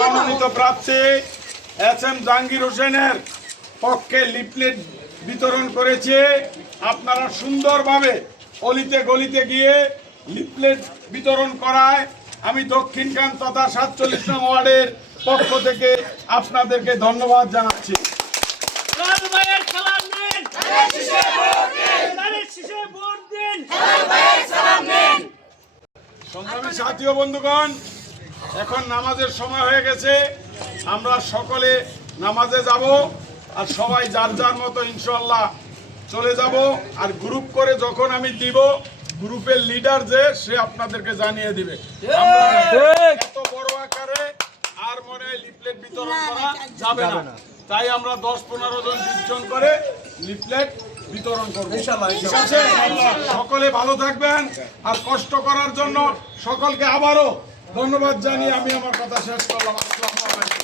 মনোনীত প্রার্থী এস.এম. জাহাঙ্গীর হোসেনের পক্ষে লিফলেট বিতরণ করেছে। আপনারা সুন্দরভাবে অলিতে গলিতে গিয়ে লিফলেট বিতরণ করায় আমি দক্ষিণখান তথা 47 নং ওয়ার্ডের পক্ষ থেকে আপনাদেরকে ধন্যবাদ জানাচ্ছি। সংগ্রামী সাথী ও বন্ধুগণ, এখন নামাজের সময় হয়ে গেছে। আমরা সকলে নামাজে যাব আর সবাই যার যার মতো ইনশাআল্লাহ চলে যাব। আর গ্রুপ করে যখন আমি দিব, গ্রুপের লিডার যে সে আপনাদেরকে জানিয়ে দিবে। আমরা এত বড় আকারে আর মনে হয় লিফলেট বিতরণ করা যাবে না, তাই আমরা 10-15 জন 20 জন করে লিফলেট বিতরণ করবো ইনশাআল্লাহ। ঠিক আছে, সকলে ভালো থাকবেন। আর কষ্ট করার জন্য সকলকে আবারও ধন্যবাদ জানিয়ে আমি আমার কথা শেষ করলাম। আসসালামু আলাইকুম।